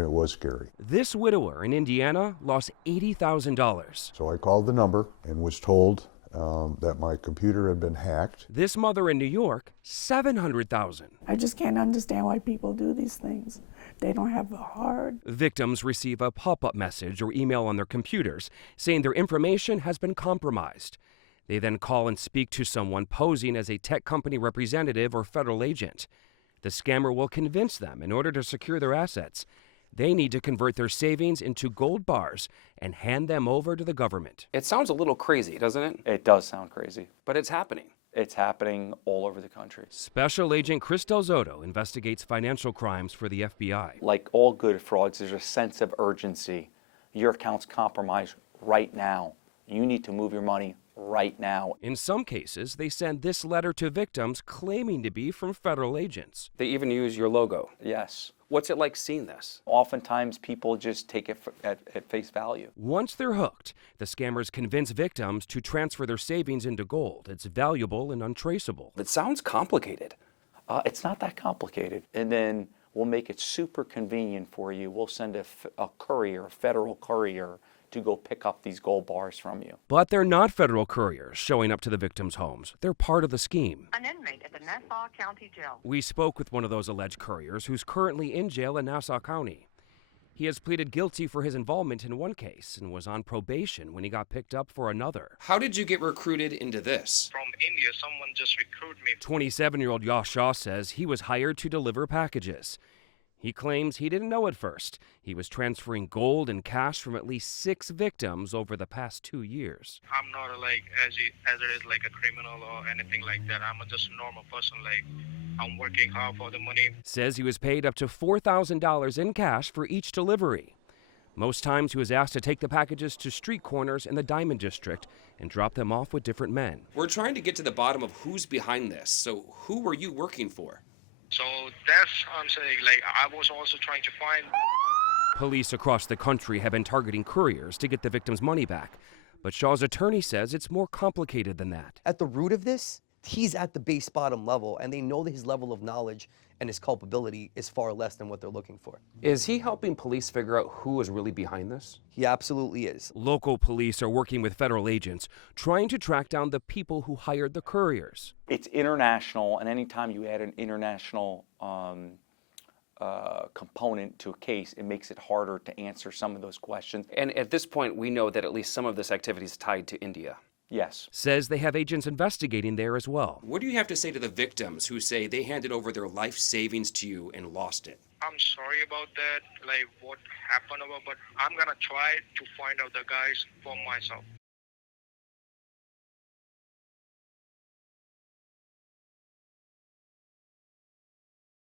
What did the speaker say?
It was scary. This widower in Indiana lost $80,000. So I called the number and was told that my computer had been hacked. This mother in New York, $700,000. I just can't understand why people do these things. They don't have a heart. Victims receive a pop-up message or email on their computers saying their information has been compromised. They then call and speak to someone posing as a tech company representative or federal agent. The scammer will convince them, in order to secure their assets, they need to convert their savings into gold bars and hand them over to the government. It sounds a little crazy, doesn't it? It does sound crazy. But it's happening. It's happening all over the country. Special Agent Chris Del Zotto investigates financial crimes for the FBI. Like all good frauds, there's a sense of urgency. Your account's compromised right now. You need to move your money right now. In some cases, they send this letter to victims claiming to be from federal agents. They even use your logo. Yes. What's it like seeing this? Oftentimes, people just take it at face value. Once they're hooked, the scammers convince victims to transfer their savings into gold. It's valuable and untraceable. It sounds complicated. It's not that complicated. And then we'll make it super convenient for you. We'll send a courier, a federal courier, to go pick up these gold bars from you. But they're not federal couriers showing up to the victims' homes. They're part of the scheme. An inmate at the Nassau County Jail. We spoke with one of those alleged couriers who's currently in jail in Nassau County. He has pleaded guilty for his involvement in one case and was on probation when he got picked up for another. How did you get recruited into this? From India, someone just recruited me. 27-year-old Yash Shah says he was hired to deliver packages. He claims he didn't know at first. He was transferring gold and cash from at least 6 victims over the past 2 years. I'm not as it is like a criminal or anything like that. I'm just a normal person. Like, I'm working hard for the money. Says he was paid up to $4,000 in cash for each delivery. Most times he was asked to take the packages to street corners in the Diamond District and drop them off with different men. We're trying to get to the bottom of who's behind this. So who were you working for? So that's what I'm saying. Like, I was also trying to find. Police across the country have been targeting couriers to get the victims' money back. But Shaw's attorney says it's more complicated than that. At the root of this, he's at the base bottom level, and they know that his level of knowledge and his culpability is far less than what they're looking for. Is he helping police figure out who is really behind this? He absolutely is. Local police are working with federal agents, trying to track down the people who hired the couriers. It's international, and anytime you add an international component to a case, it makes it harder to answer some of those questions. And at this point, we know that at least some of this activity is tied to India. Yes. Says they have agents investigating there as well. What do you have to say to the victims who say they handed over their life savings to you and lost it? I'm sorry about that, like what happened about, but I'm gonna try to find out the guys for myself.